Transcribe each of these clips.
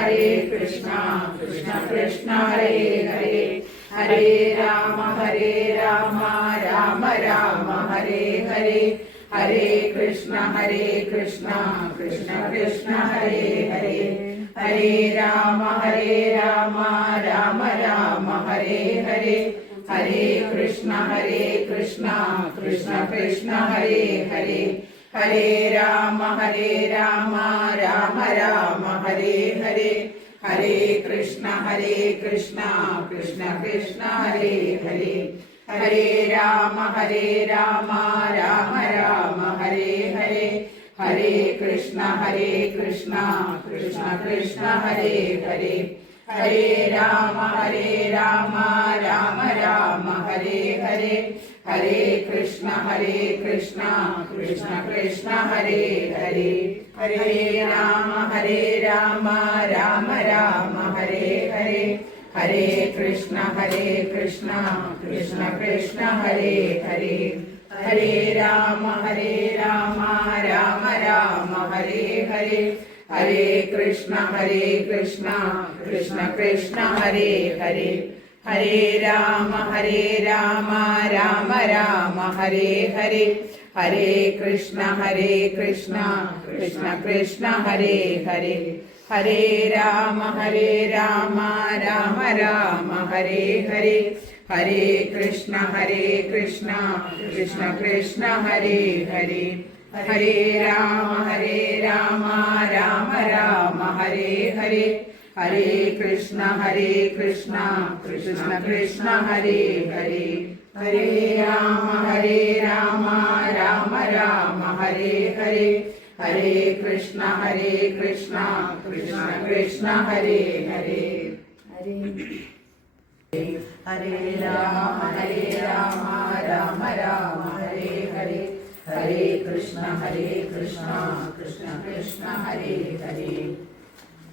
ഹരേ കൃഷ്ണ കൃഷ്ണ കൃഷ്ണ ഹരേ ഹരേ ഹരേ രാമ രാമ രാമ ഹരേ ഹരേ ഹരേ കൃഷ്ണ കൃഷ്ണ കൃഷ്ണ ഹരേ ഹരേ ഹരേ രാമ രാമ രാമ ഹരേ ഹരേ ഹരേ കൃഷ്ണ കൃഷ്ണ കൃഷ്ണ ഹരേ ഹരേ ഹരേ രാമ രാമ രാമ ഹരേ ഹരേ ഹരേ കൃഷ്ണ കൃഷ്ണ കൃഷ്ണ ഹരേ ഹരേ ഹരേ രാമ രാമ രാമ ഹരേ ഹരേ ഹരേ കൃഷ്ണ കൃഷ്ണ കൃഷ്ണ ഹരേ ഹരേ ഹരേ രാമ രാമ രാമ ഹരേ ഹരേ ഹരേ കൃഷ്ണ കൃഷ്ണ കൃഷ്ണ ഹരേ ഹരേ ഹരേ രാമ രാമ രാമ ഹരേ ഹരേ ഹരേ കൃഷ്ണ കൃഷ്ണ കൃഷ്ണ ഹരേ ഹരേ ഹരേ രാമ രാമ രാമ ഹരേ ഹരേ ഹരേ കൃഷ്ണ കൃഷ്ണ കൃഷ്ണ ഹരേ ഹരേ ഹരേ രാമ രാമ രാമ ഹരേ ഹരേ ഹരേ കൃഷ്ണ കൃഷ്ണ കൃഷ്ണ ഹരേ ഹരേ ഹരേ രാമ രാമ രാമ ഹരേ ഹരേ ഹരേ കൃഷ്ണ കൃഷ്ണ കൃഷ്ണ ഹരേ ഹരേ ഹരേ രാമ രാമ രാമ ഹരേ ഹരേ ഹരേ കൃഷ്ണ കൃഷ്ണ കൃഷ്ണ ഹരേ ഹരേ ഹരേ രാമ രാമ രാമ ഹരേ ഹരേ ഹരേ കൃഷ്ണ കൃഷ്ണ കൃഷ്ണ ഹരേ ഹരേ ഹരേ ഹരേ രാമ രാമ ഹരേ ഹരേ ഹരേ കൃഷ്ണ കൃഷ്ണ ഹരേ ഹരേ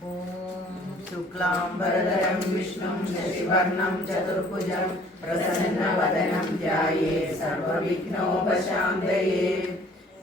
ഓം ശുക്ലാംബരധരം വിഷ്ണും ശശിവർണം ചതുർഭുജം പ്രസന്നവദനം ധ്യായേത് സർവവിഘ്നോപശാന്തയേ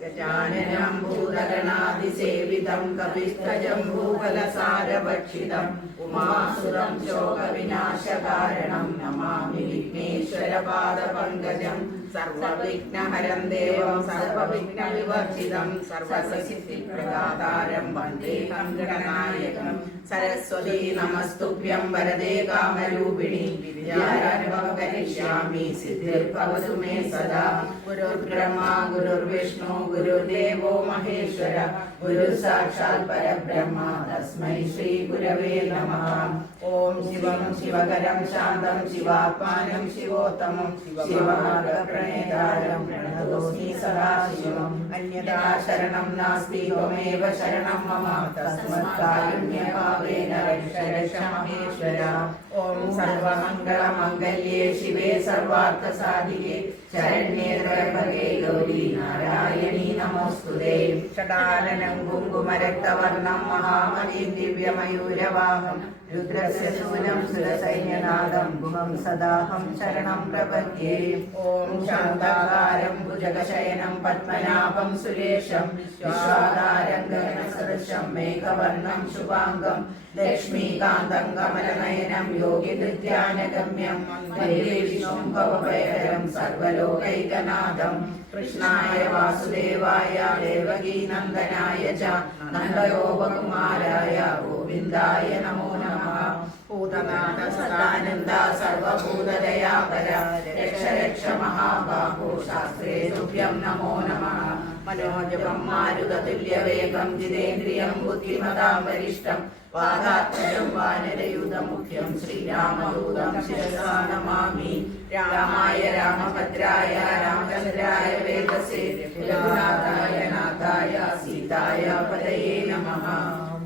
ഗജാനനം ഭൂതഗണാതിസേവിതം കപിസ്ഥജംബൂഫലസാരഭക്ഷിതം ഉമാസുരം ശോകവിനാശകാരണം നമാമി വിഘ്നേശ്വരപാദപങ്കജം സർവവിഘ്നഹരം ദേവം സർവവിഘ്നവിവർജിതം സർവസിദ്ധിപ്രദാതാരം വന്ദേഹം ഗണനായകം സരസ്വതീ നമസ്തുഭ്യം വരദേ കാമരൂപിണി വിദ്യാരംഭം കരിഷ്യാമി സിദ്ധിർഭവതു may സദാ ഗുരുർബ്രഹ്മ ഗുരുർവിഷ്ണു ഗുരുദേവോ മഹേശ്വര ഗുരു സാക്ഷാത് പരബ്രഹ്മ തസ്മൈ ശ്രീ ഗുരവേ നമഃ ഓം ശിവം ശിവകരം ശാന്തം ശിവാത്മാനം ശിവോത്തമം ശിവമാർഗപ്രണേതാരം പ്രണതോസ്മി സദാശിവം അന്യഥാ ശരണം നാസ്തി ത്വമേവ ശരണം മമ തസ്മത്കാരുണ്യഭാവേന രക്ഷ മഹേശ്വര ഓം സർവമംഗളമംഗല്യേ ശിവേ സർവാർത്ഥസാധികേ ശരണ്യേ ത്രയംബകേ ഗൗരി നാരായണീ നമോസ്തുതേ ഷടാനനം കുങ്കുമരക്തവർണം മഹാമതീം ദിവ്യമയൂരവാഹം രുദ്രസ്യ ശൂലം സുരസൈന്യനാദം ഭുവം സദാഹം ശരണം പ്രപദ്യേ ഓം ശാന്താകാരം ഭുജഗശയനം പത്മനാഭം സുരേശം വിശ്വാധാരം ഗഗനസദൃശം മേഘവർണം ശുഭാംഗം ലക്ഷ്മീകാന്തം കമലനയനം യോഗിനിത്യാനഗമ്യം വന്ദേ വിഷ്ണും ഭവഭയഹരം സർവലോകൈകനാഥം കൃഷ്ണായ വാസുദേവായ ദേവകീനന്ദനായ ച നന്ദഗോപകുമാരായ ഗോവിന്ദായ നമോ നമഃ ഭൂതനാഥ സദാനന്ദ സർവഭൂതദയാപര രക്ഷ മഹാബാഹോ ശാസ്ത്രേ തുഭ്യം നമോ നമഃ മനോജപം മാരുതതുല്യവേഗം ജിതേന്ദ്രിയം ബുദ്ധിമതാം വരിഷ്ഠം വാദാത്മജം വാനരയൂഥമുഖ്യം ശ്രീരാമദൂതം ശിരസാ നമാമി രാമായ രാമഭദ്രായ രാമചന്ദ്രായ വേദസേ രഘുനാഥായ നാഥായ സീതായ പതയേ നമഃ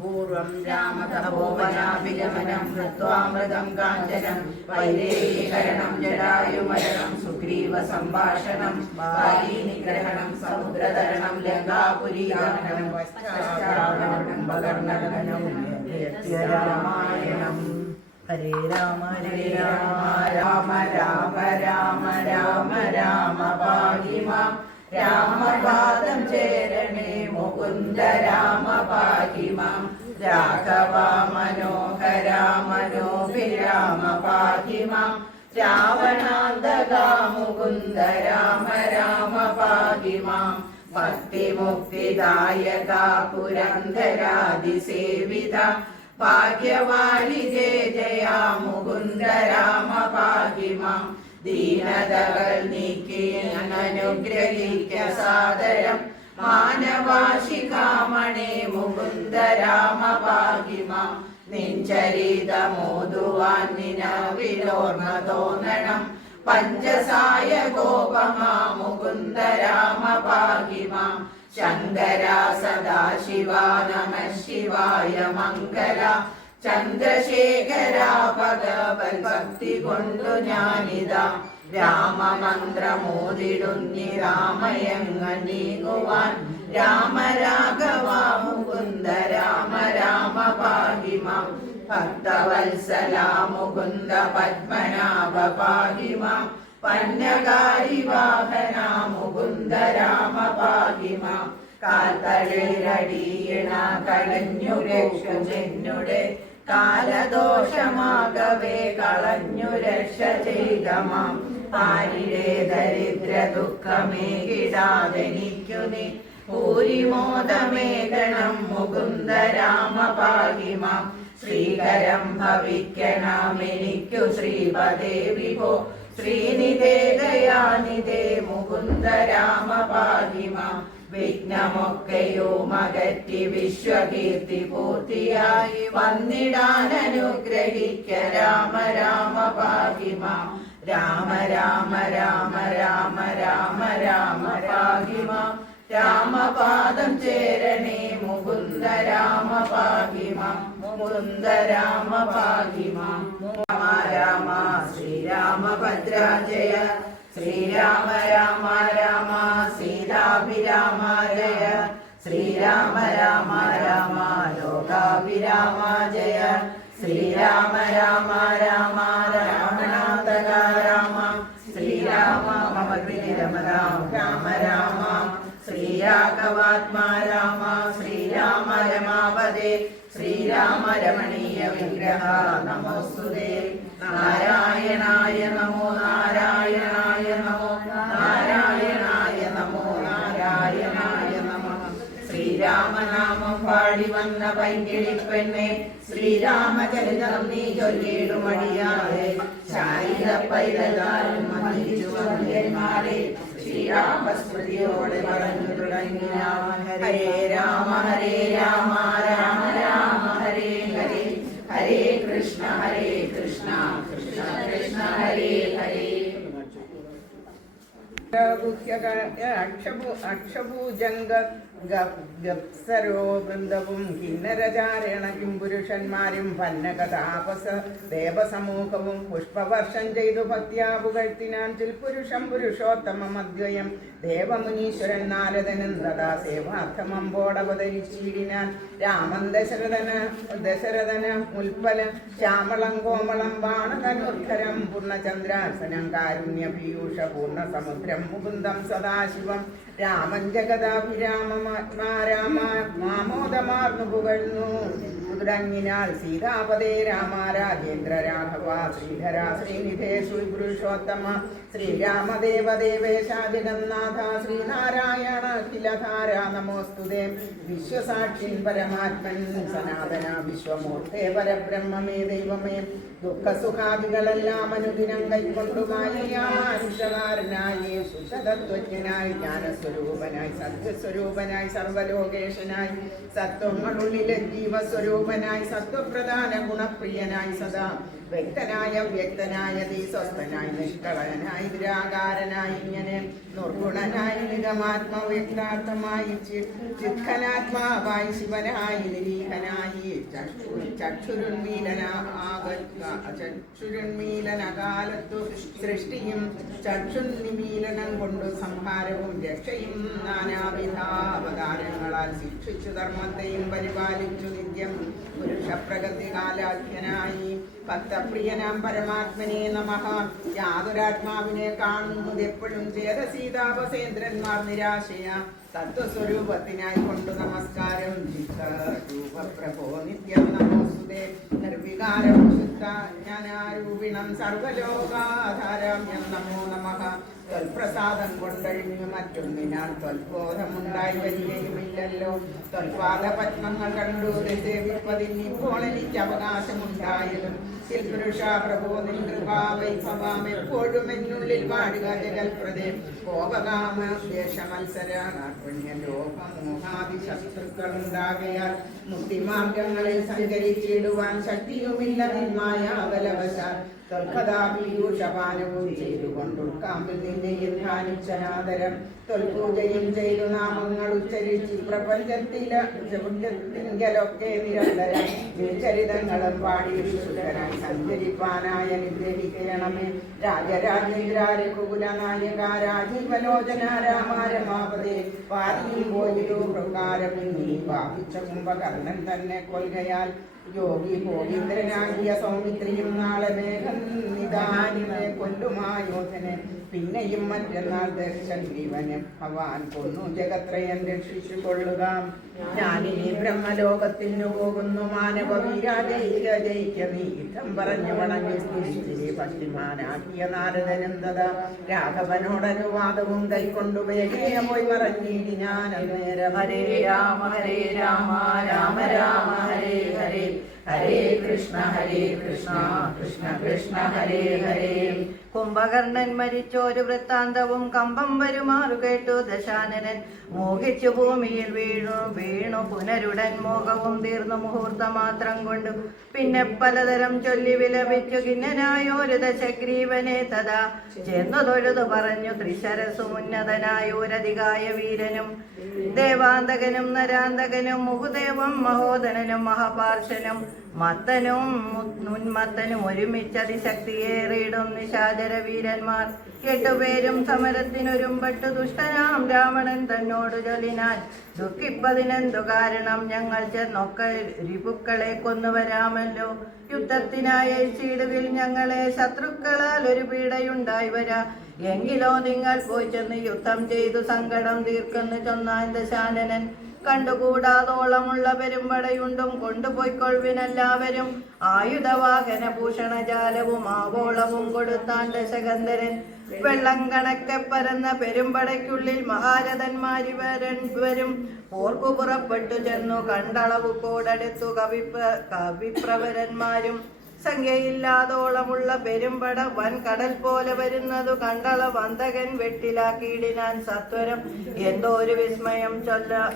പൂർവം രാമതപോവനാഭിഗമനം ഹൃത്വാമൃതം കാഞ്ചനം വൈദേഹീകരണം ജടായുമരണം സുഗ്രീവ സംഭാഷണം ബാലീനിഗ്രഹണം സമുദ്രതരണം ലങ്കാപുരീദഹനം പശ്ചാത്താപനം പകർണനം രാമായണം ഹരേ രാമ രാമ രാമ രാമ രാമ രാമ പാഹി മാം രാമപാദം ചേരണേ മുകുന്ദ രാമ പാഹി മാം രാഘവ മനോഹര മനോഭിരാമ പാഹി മാം രാവണാന്തക മുകുന്ദ രാമ രാമ പാഹി മാം ഭക്തിമുക്തിദായക പുരന്ധരാദിസേവിത ഭാഗ്യവാരി ജയ ജയ മുകുന്ദ രാമ പാഹി മാം ദീനതകൾ നീക്കി അനുഗ്രഹിക്ക സാദരം മാനവാശിഖാമണി മുകുന്ദ രാമ പാഹി മാം നിൻചരിതമോതുവാൻ നിനവിലോർമ്മ തോന്നണം പഞ്ചസായ ഗോപമാ മുകുന്ദ രാമ പാഹി മാം ശങ്കര സദാശിവ നമഃ ശിവായ മംഗല ചന്ദ്രശേഖര ഭഗവത് ഭക്തി കൊണ്ടു ഞാനിതാ രാമമന്ത്രമോതിടുന്നി രാമയങ്ങ നീങ്ങുവാൻ രാമ രാഘവ മുകുന്ദ രാമ രാമ പാഹി മാം ഭക്തവത്സല മുകുന്ദ പത്മനാഭ പാഹി മാം പന്നകാരി വാഹന മുകുന്ദ രാമ പാഹി മാം കാൽത്തളിരടിയണ കളഞ്ഞു രക്ഷുമെന്നുടെ കാലദോഷമാകവേ കളഞ്ഞു രക്ഷ ചെയ്ത മാം ആരിടെ ദരിദ്ര ദുഃഖമേകിടാതെനിക്കു നീ ഭൂരിമോദമേകണം മുകുന്ദ രാമ പാഹി മാം ശ്രീകരം ഭവിക്കണമെനിക്കു ശ്രീപദേ വിഭോ ശ്രീനിധേ ദയാനിധേ മുകുന്ദ രാമ പാഹി മാം വിഘ്നമൊക്കെയും അകറ്റി വിശ്വകീർത്തി പൂർത്തിയായി വന്നിടാൻ അനുഗ്രഹിക്ക രാമ രാമ പാഹി മാം രാമ രാമ രാമ രാമ രാമ രാമ പാഹി മാം രാമപാദം ചേരണേ മുകുന്ദ രാമ പാഹി മാം മുകുന്ദ രാമ പാഹി മാം രാമ രാമ ശ്രീരാമഭദ്ര ജയ ശ്രീരാമ രാമ രാമ സീതാഭിരാമ ജയ ശ്രീരാമ രാമ രാമ ലോകാഭിരാമ ജയ ശ്രീരാമ രാമ രാമ രാവണാന്തക രാമ ശ്രീരാമ മമ ഗിരിരമരാം രാമ രാമ ശ്രീരാഘവാത്മാ രാമ ശ്രീരാമ രമാവതേ ശ്രീരാമ രമണീയ വിഗ്രഹ നമോസ്തുതേ നാരായണായ നമോ നാരായണായ നമോ നാരായണായ നമോ നാരായണായ നമോ ശ്രീരാമനാമം പാടി വന്ന പൈങ്കിളിപ്പെണ്ണെ ശ്രീരാമചരിതം നീ ചൊല്ലിടുമടിയാതെ ശാരീര പൈതലാലും മന്ദിച്ചു വന്യന്മാരെ ശ്രീരാമസ്മൃതിയോടെ പറഞ്ഞു തുടങ്ങിയ ഹരേ രാമ രാമ രാമ ഹരേ ഹരേ ഹരേ കൃഷ്ണ കൃഷ്ണ കൃഷ്ണ ഹരേ ഹരേ അക്ഷഭൂജംഗ ഗപ്സരോ വൃന്ദവും കിന്നരചാരണ കിംപുരുഷന്മാരും പന്നകതാപസ ദേവസമൂഹവും പുഷ്പവർഷം ചെയ്തു ഭക്ത്യാ പുകഴ്ത്തിനാൻ ചിൽപുരുഷം പുരുഷോത്തമം അദ്വയം ദേവമുനീശ്വരൻ നാരദനും തഥാ സേവാർത്ഥമമ്പോടവതരിച്ചിടിനാൻ രാമൻ ദശരഥന് മുൽപ്പല ശ്യാമളം കോമളം ബാണധനുർധരം പൂർണ്ണചന്ദ്രാസനം കാരുണ്യ പീയൂഷ പൂർണ്ണ സമുദ്രം മുകുന്ദം സദാശിവം രാമൻ ജഗദാഭിരാമമാത്മാ രാമ മാമോദമാർന്നു പുകഴ്ന്നു തുടങ്ങിനാൾ സീതാപദേ രാമ രാജേന്ദ്ര രാഘവ ശ്രീധര ശ്രീനിധേ ശ്രീപുരുഷോത്തമ ശ്രീരാമദേവദേവേശ ജഗന്നാഥ ശ്രീനാരായണ അഖിലധാര നമോസ്തുതേ വിശ്വസാക്ഷിൻ പരമാത്മൻ സനാതന വിശ്വമൂർത്തേ പരബ്രഹ്മമേ ദൈവമേ ദുഃഖസുഖാദികളെല്ലാം അനുദിനം കൈക്കൊണ്ടുമാനുഷകാരനായി സുഷതത്വജ്ഞനായി ജ്ഞാനസ്വരൂപനായി സത്യസ്വരൂപനായി സർവലോകേശനായി സത്വങ്ങളുള്ളിലെ ജീവസ്വരൂപനായി സത്വപ്രധാന ഗുണപ്രിയനായി സദാ വ്യക്തനായ വ്യക്തനായ സ്വസ്ഥനായി നിഷ്കളനായി നിരാകാരനായി ഇങ്ങനെ നിർഗുണനായി നിഗമാത്മവ്യക്താർത്ഥമായി ചിത്ഖനാത്മാവായി ശിവനായി നിരീഹനായി ചക്ഷുരുന്മീലനകാലത്തു സൃഷ്ടിയും ചക്ഷുന്നിമീലനം കൊണ്ടു സംഹാരവും രക്ഷയും നാനാവിധാവതാരങ്ങളാൽ ശിക്ഷിച്ചു ധർമ്മത്തെയും പരിപാലിച്ചു നിത്യം പുരുഷപ്രഗതി കാലാഖ്യനായി ഭക്തപ്രിയനാം പരമാത്മനെ നമഃ യാതൊരാത്മാവിനെ കാണുന്നത് എപ്പോഴും ചേതസീതാപസേന്ദ്രന്മാർ നിരാശയ തത്വസ്വരൂപത്തിനായി കൊണ്ടു നമസ്കാരം പ്രഭോ നിത്യം നമോസ്തുതേ നിർവികാരം ശുദ്ധ ജ്ഞാനാരൂപിണം സർവലോകാധാരാമ്യം നമോ നമഃ ത്വൽപ്രസാദം കൊണ്ടൊഴിഞ്ഞു മറ്റൊന്നിനാൽ ത്വൽബോധമുണ്ടായി വരികയുമില്ലല്ലോ. ത്വൽപാദ പത്മങ്ങൾ കണ്ടു സേവിപ്പതിനിപ്പോൾ എനിക്ക് അവകാശമുണ്ടായതും പുരുഷ പ്രഭോ നിൻകൃപാവൈഭവാം എപ്പോഴും എന്നുള്ളിൽ വാഴുക ജഗൽപ്രദേ. കോപകാമദ്വേഷ മത്സരാപുണ്യ ലോകമോഹാദി ശത്രുക്കളുണ്ടാകയാൽ മുക്തിമാർഗങ്ങളിൽ സഞ്ചരിച്ചിടുവാൻ ശക്തിയുമില്ല നിന്മായാവലവശാൽ ത്വൽകഥാപീയൂഷപാനവും ചെയ്തുകൊണ്ടുൾക്കാമ്പിൽ നിന്നെയും ധ്യാനിച്ചനാദരം ത്വൽപൂജയും ചെയ്തു നാമങ്ങൾ ഉച്ചരിച്ച് പ്രപഞ്ചത്തിലൊക്കെ നിരന്തരം ചരിതങ്ങളും പാടി വിശുദ്ധരായി സഞ്ചരിപ്പാനായ നിഗ്രഹിക്കണമേ. രാജരാജേന്ദ്രാരഘുകുല നായക രാജീവലോചന രാമാരമാപതേ പാതിയും പോയിരു പ്രകാരം നീ വാഹിച്ച കുംഭകർണൻ തന്നെ കൊൽകയാൽ യോഗി ഭോഗീന്ദ്രനാകിയ സൗമിത്രിയും നാളെ മേഘനിദാനിനെ കൊല്ലുമായോധനെ പിന്നെയും മറ്റന്നാൾ ദർശഗ്രീവനെ ഭവാൻ കൊന്നു ജഗത്രയൻ രക്ഷിച്ചു കൊള്ളുക. ഞാനിനി ബ്രഹ്മലോകത്തിനു പോകുന്നു മാനവ വീരാജയിക ജയിക്ക നീ യുദ്ധം പറഞ്ഞു വണങ്ങി സ്ഥിതിച്ചിരി പശ്ചിമാനാക്കിയ നാരദനന്ദത രാഘവനോടനുവാദവും കൈക്കൊണ്ടു വേഗേന പോയി മറഞ്ഞിടി ഞാൻ അന്നേരം. ഹരേ രാമ രാമ രാമ ഹരേ ഹരേ ഹരേ കൃഷ്ണ കൃഷ്ണ കൃഷ്ണ ഹരേ ഹരേ. കുംഭകർണൻ മരിച്ചൊരു വൃത്താന്തവും കമ്പം വരുമാറു കേട്ടു ദശാനനൻ മോഹിച്ചു ഭൂമിയിൽ വീണു പുനരുടൻ മോഹവും തീർന്നു മുഹൂർത്തമാത്രം കൊണ്ടു പിന്നെ പലതരം ചൊല്ലി വിലപിച്ചു ഖിന്നനായൊരു ദശഗ്രീവനെ തഥാ ചെന്നു തൊഴുതു പറഞ്ഞു ത്രിശരസുമുന്നതനായൊരധികായ വീരനും ദേവാന്തകനും നരാന്തകനും മുഹുദേവം മഹോദരനും മഹാപാർശനും മത്തനും ഉന്മത്തനും ഒരുമിച്ചതിശക്തിയേറിയിടും നിശാചര വീരന്മാർ 8 പേരും സമരത്തിനൊരുമ്പെട്ടു ദുഷ്ടനാം രാവണൻ തന്നോട് ചൊല്ലിനാൻ ദുഃഖിപ്പതിനെന്തു കാരണം ഞങ്ങൾ ചെന്നൊക്കെ രിപുക്കളെ കൊന്നുവരാമല്ലോ. യുദ്ധത്തിനായി അയച്ചിടുവിൽ ഞങ്ങളെ ശത്രുക്കളാൽ ഒരു പീഡയുണ്ടായി വരാ. എങ്കിലോ നിങ്ങൾ പോയി ചെന്ന് യുദ്ധം ചെയ്തു സങ്കടം തീർക്കെന്ന് ചൊന്നാൻ ദശാനനൻ. കണ്ടുകൂടാതോളമുള്ള പെരുമ്പടയുണ്ടും കൊണ്ടുപോയിക്കൊള്ളുവിനെല്ലാവരും ആയുധവാഹന ഭൂഷണജാലവും ആവോളവും കൊടുത്താൻ ദശകന്ധരൻ. വെള്ളം കണക്കെ പരന്ന പെരുമ്പടയ്ക്കുള്ളിൽ മഹാരഥന്മാരിവരും പോർക്കു പുറപ്പെട്ടു ചെന്നു കണ്ടളവു കോടടുത്തു കവിപ്രവരന്മാരും. സംഖ്യയില്ലാതോളമുള്ള പെരുമ്പട വൻ കടൽ പോലെ വരുന്നതു കണ്ടള വന്തകൻ വെട്ടിലാക്കിയിടിനാൻ സത്വരം. എന്തോ ഒരു വിസ്മയം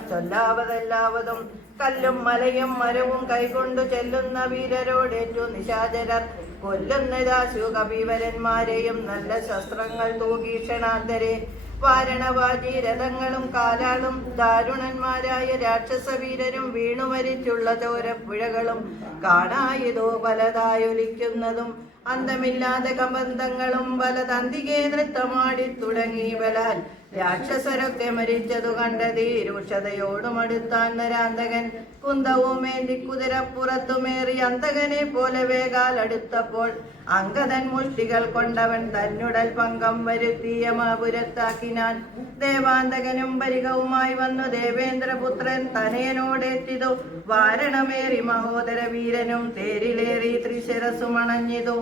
ചൊല്ലാവതെല്ലാവതും കല്ലും മലയും മരവും കൈകൊണ്ടു ചെല്ലുന്ന വീരരോടേറ്റു നിശാചരർ കൊല്ലുന്നതാശു കവിവരന്മാരെയും നല്ല ശസ്ത്രങ്ങൾ തൂകീക്ഷണാന്തരെ. വാരണവാജി രഥങ്ങളും കാലാളും ദാരുണന്മാരായ രാക്ഷസവീരരും വീണുമരിച്ചുള്ള ചോരപ്പുഴകളും കാണായിതോ പലതായൊലിക്കുന്നതും അന്തമില്ലാതെ കബന്ധങ്ങളും പലതന്തികെ നൃത്തമാടി തുടങ്ങി ബലാൽ രാക്ഷസരൊക്കെ മരിച്ചതു കണ്ടതീ രൂക്ഷതയോടുമടുത്താൻ നരാന്തകൻ. കുന്തവുമേന്തി കുതിരപ്പുറത്തുമേറി അന്തകനെ പോലെ വേഗാൽ അടുത്തപ്പോൾ അങ്കദൻ മുഷ്ടികൾ കൊണ്ടവൻ തന്നുടൽ പങ്കം വരുത്തിയ മാപുരത്താക്കിനാൻ. ദേവാന്തകനും പരികവുമായി വന്നു ദേവേന്ദ്രപുത്രൻ തനയനോടെത്തിതു വാരണമേറി മഹോദര വീരനും തേരിലേറി ത്രിശിരസുമണഞ്ഞിതു.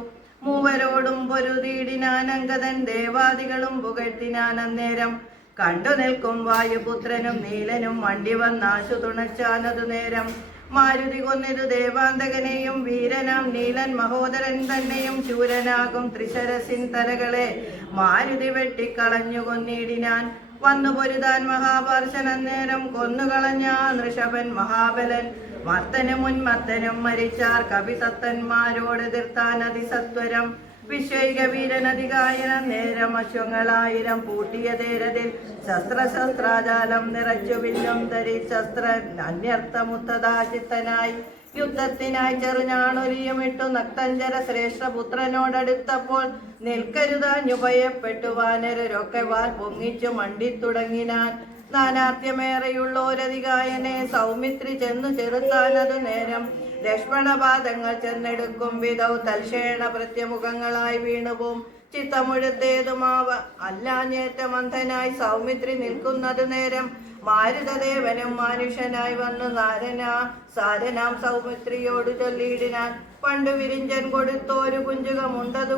മൂവരോടും പൊരുതീടിനാൻ അങ്കദൻ ദേവാദികളും പുകഴ്ത്തിനാൻ അന്നേരം. കണ്ടു നിൽക്കും വായുപുത്രനും നീലനും വണ്ടി വന്നാശു തുണച്ചാനതു നേരം. മാരുതി കൊന്നിതു ദേവാന്തകനെയും വീരനാം നീലൻ മഹോദരൻ തന്നെയും ശൂരനാകും ത്രിശരസിൻ തലകളെ മാരുതി വെട്ടിക്കളഞ്ഞു കൊന്നിടിനാൻ. വന്നു പൊരുതാൻ മഹാപാർശൻ അന്നേരം കൊന്നുകളഞ്ഞ നൃഷഭൻ മഹാബലൻ. മത്തനും ഉന്മത്തനും മരിച്ചാർ കവിതത്തന്മാരോട് എതിർത്താൻ അതിസത്വരം. വിശ്വൈക വീരനധികായന നേരം അശ്വങ്ങളായിരം പൂട്ടിയ തേരതിൽ ശസ്ത്രശസ്ത്രാജാലം നിറച്ചു വില്ലും ധരിശസ്ത്ര അന്യർത്ഥമുത്തദാചിത്തനായി യുദ്ധത്തിനായി ചെറുഞാണൊലിയുമിട്ടു നക്തഞ്ചര ശ്രേഷ്ഠപുത്രനോടടുത്തപ്പോൾ നിൽക്കരുതാഞ്ഞു ഭയപ്പെട്ടു വാനരരൊക്കെ വാൽ പൊങ്ങിച്ചു മണ്ടിത്തുടങ്ങിനാൻ. നാനാർത്ഥ്യമേറെയുള്ളോരധികായനെ സൗമിത്രി ചെന്നു ചെറുത്താനതു നേരം ലക്ഷ്മണപാദങ്ങൾ ചെന്നെടുക്കും വിധൗ തൽക്ഷേണ പ്രത്യമുഖങ്ങളായി വീണുപോം. ചിത്തമുഴുത്തേതുമാവ അല്ലാഞ്ഞേറ്റ മന്ധനായി സൗമിത്രി നിൽക്കുന്നതു നേരം മാരുതദേവനും മനുഷ്യനായി വന്നു സാരനാം സൗമിത്രിയോട് ചൊല്ലിയിടിനാൻ. പണ്ടു വിരിഞ്ചൻ കൊടുത്തോരു കുഞ്ചുകമുണ്ടതു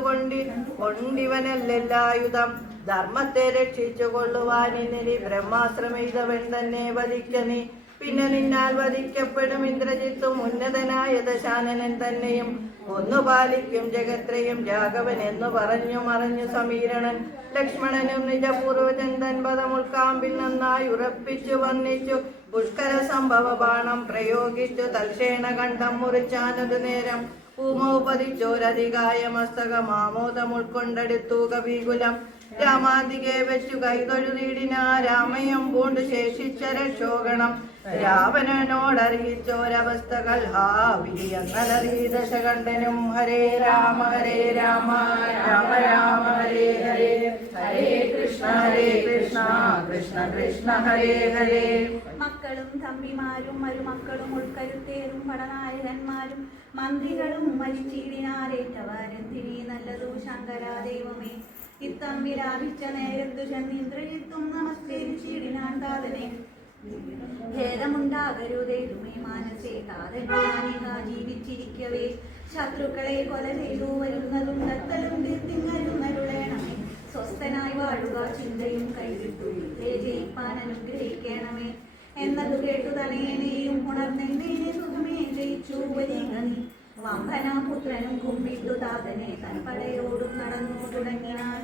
കൊണ്ടിവനല്ലെല്ലായുധം ധർമ്മത്തെ രക്ഷിച്ചു കൊള്ളുവാനിനി ബ്രഹ്മാശ്രമിതവൻ തന്നെ വധിക്ക നീ. പിന്നെ നിന്നാൽ വധിക്കപ്പെടും ഇന്ദ്രജിത്തും ഉന്നതനായ ദശാനനൻ തന്നെയും ഒന്നു പാലിക്കും ജഗത്രയും രാഘവൻ എന്നു പറഞ്ഞു മറഞ്ഞു സമീരണൻ. ലക്ഷ്മണനും നിജപൂർവജൻ തൻ പദമുൾക്കാമ്പിൽ നന്നായി ഉറപ്പിച്ചു വർണ്ണിച്ചു. പുഷ്കര സംഭവ ബാണം പ്രയോഗിച്ചു തൽക്ഷേണ കണ്ഠം മുറിച്ചാനതു നേരം ഭൂമോപതിച്ചോരധികായ മസ്തകമാമോദം ഉൾക്കൊണ്ടെടുത്തു കവികുലം. രാമാന്തികെ വെച്ചു കൈതൊഴുതിടിനാ രാമയം പൂണ്ടു ശേഷിച്ച രക്ഷോഗണം. രാവണനോടറിയിച്ചോരവസ്ഥകൾ ദശകണ്ഠനും. ഹരേ രാമ രാമ രാമ ഹരേ ഹരേ, ഹരേ കൃഷ്ണ കൃഷ്ണ കൃഷ്ണ ഹരേ ഹരേ. മക്കളും തമ്പിമാരും മരുമക്കളും ഉൾക്കരുത്തേറും പടനായകന്മാരും മന്ത്രികളും മരിച്ചിടിനാരേറ്റവരെന്തിനീ നല്ലതു ശങ്കരാദേവമേ. ഇത്തം വിരാപിച്ച നേരത്തു ചെന്നിന്ദ്രജിത്തും നമസ്കരിച്ചിടിനാൻ താതനെ. ഭേദമുണ്ടാകരുതേതുമേ മാനസേ താതനാനിക ജീവിച്ചിരിക്കവേ. ശത്രുക്കളെ കൊല ചെയ്തു വരുന്നതും തത്തലും തിങ്ങരുന്നരുളേണമേ. സ്വസ്ഥനായി വാഴുക ചിന്തയും കൈവിട്ടു ജയിപ്പാൻ അനുഗ്രഹിക്കണമേ. എന്നതു കേട്ടു തലയനെയും ഉണർന്നെന്നേനെ സുഖമേ ജയിച്ചു വരീകനി. വമ്പനാപുത്രനും കുമ്പിട്ടു താതനെ തൻപടയോടും നടന്നു തുടങ്ങിനാൻ.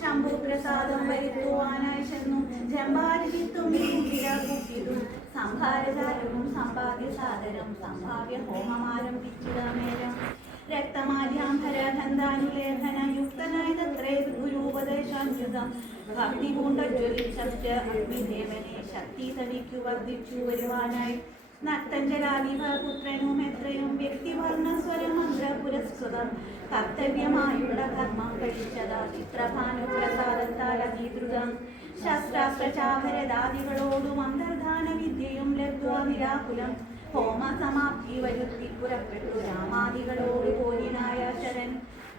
ശംഭുപ്രസാദം വരുത്തുവാനായി ചെന്നു ജമ്പാരിത്തും കൂട്ടിയതും സംഹാരചാരവും സമ്പാദ്യ സാധനം സംഭാവ്യ ഹോമമാരംഭിച്ചിടമേരം. രക്തമാര്യാംഭരഗന്ധാനുലേഖനയുക്തനായി തത്രേ ഗുരുപദേശാന്യുതം ഭക്തി പൂണ്ടജ്വലിച്ച അഗ്നിദേവനെ ശക്തി തനിക്കു വർദ്ധിച്ചു വരുവാനായി. നക്തഞ്ജലാധിപുത്രനും എത്രയും വ്യക്തിവർണ്ണസ്വരമന്ത്ര പുരസ്കൃതം കർത്തവ്യമായുള്ള കർമ്മം കഴിച്ചതാ ചിത്രഭാനുപ്രസാദത്താൽ അധികൃതം. ശസ്ത്രാസ്ത്രചാഭരദാദികളോടും അന്തർധാന വിദ്യയും ലബ്ധ്വാ നിരാകുലം ഹോമ സമാപ്തി വരുത്തി പുറപ്പെട്ടു രാമാദികളോട് പോരിനായ ശരൻ.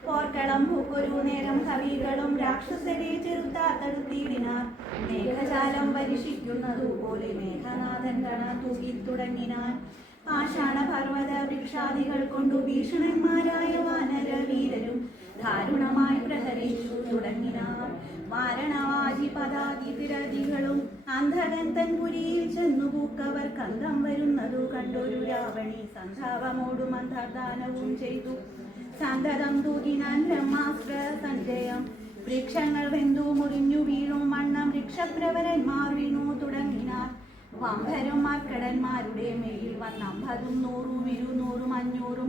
പോർക്കളം പൂക്കൊരു നേരം കവികളും രാക്ഷസരെ ചെറുത്താത്തടുത്തിടിനാർ. മേഘജാലം പരിഷിക്കുന്നതുപോലെ മേഘനാഥൻ കണ തൂകി തുടങ്ങിനാൻ. പാഷാണ പർവ്വത വൃക്ഷാദികൾ കൊണ്ടു ഭീഷണന്മാരായ വാനര വീരരും ദാരുണമായി പ്രഹരിച്ചു തുടങ്ങിനാർ. വാരണവാജി പദാതിരതികളും അന്ധകൻ തൻ പുരിയിൽ ചെന്നു പൂക്കവർ കന്ധം വരുന്നതു കണ്ടൊരു രാവണി സന്താപമോടും അന്തർദാനവും ചെയ്തു. സന്തതം തൂകിനാൻ ബ്രഹ്മാസ്ത്ര സഞ്ജയം. വൃക്ഷങ്ങൾ വെന്തു മുറിഞ്ഞു വീഴും വണ്ണം വൃക്ഷപ്രവരന്മാർ വീണു തുടങ്ങിനാർ. വമ്പരും മർക്കടന്മാരുടെ മേലിൽ വന്നമ്പതും 100 200 500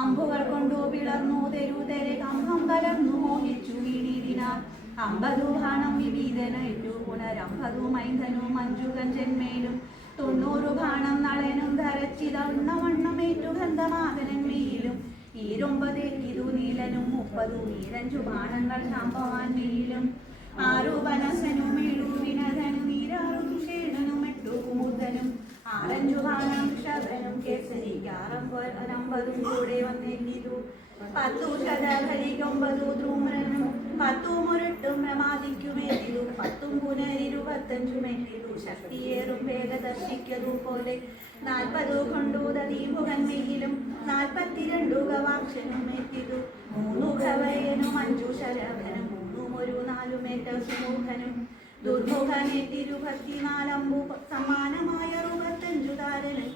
അമ്പുകൾ കൊണ്ടു പിളർന്നു തെരുതെരെ കമ്പം കലർന്നു മോഹിച്ചു വീണിടിനാർ. 50 ബാണം വിഭീതനേറ്റു പുനരമ്പതു മൈന്ധനും മഞ്ജുകൻ ജന്മേലും 90 ബാണം നളനും ധരച്ചിതവണ്ണമേറ്റു ഗന്ധമാകനന്മയിലും. 29 നീലനും 30 നീരഞ്ചു ബാണങ്ങൾ ശാമ്പവാൻ മെയിലും. 6 വനസനും 7 വിനധനും 6 ദുഷേണനും 8 കുമുദനും 6 ബാണം ക്ഷതനും കേസരിക്ക് 50 കൂടെ വന്നെല്ലിതു. 10 ശതകരി 9 ധ്രുമ്രനും 10 മുരട്ടും പ്രമാദിക്കുമെല്ലിതു. 10 പുനരിരുപത്തഞ്ചുമെല്ലിതു ശക്തിയേറും വേഗദർശിക്കതുപോലെ. 40 കൊണ്ടു ദീപുകന്മയിലും 42 ഗവാക്ഷനും എത്തിതു. 3 ഖവയനും 5 ശരഭനും 3 4 സുമുഖനും. ദുർമുഖനെത്തിരുപത്തിനാല് അമ്പു സമാനമായ 65 താരനും.